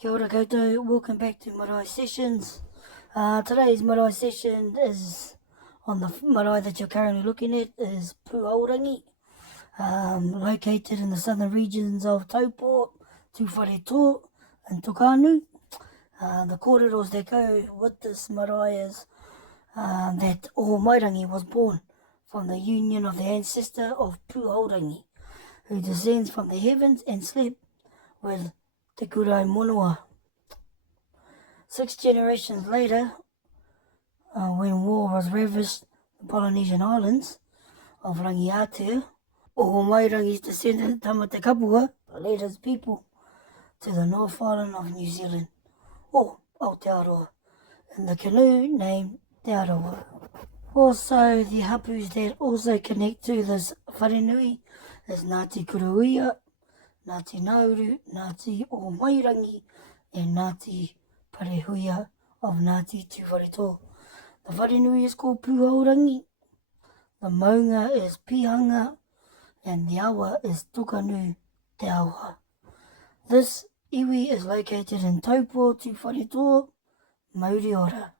Kia ora koutou, welcome back to Marae Sessions. Today's Marae session is on the marae that you're currently looking at is Puhaorangi, located in the southern regions of Taupo, Tuwhareto and Tokanu. The kōreros that go with this marae is that Puhaorangi was born from the union of the ancestor of Puhaorangi, who descends from the heavens and slept with Te Kurai Monua. 6 generations later, when war was ravished the Polynesian islands of Rangiatea, Puhaorangi's descendant Tamate Kapua led his people to the North Island of New Zealand, or Aotearoa, in the canoe named Te Arawa. Also, the hapus that also connect to this wharenui is Ngāti Kuruia, Ngāti Nauru, Ngāti Puhaorangi, and Ngāti Parehuia of Ngāti Tuwhareto. The wharenui is called Puhaorangi, the maunga is Pihanga, and the awa is Tokanu Te Awa. This iwi is located in Taupo, Tuwhareto, Mauri Ora.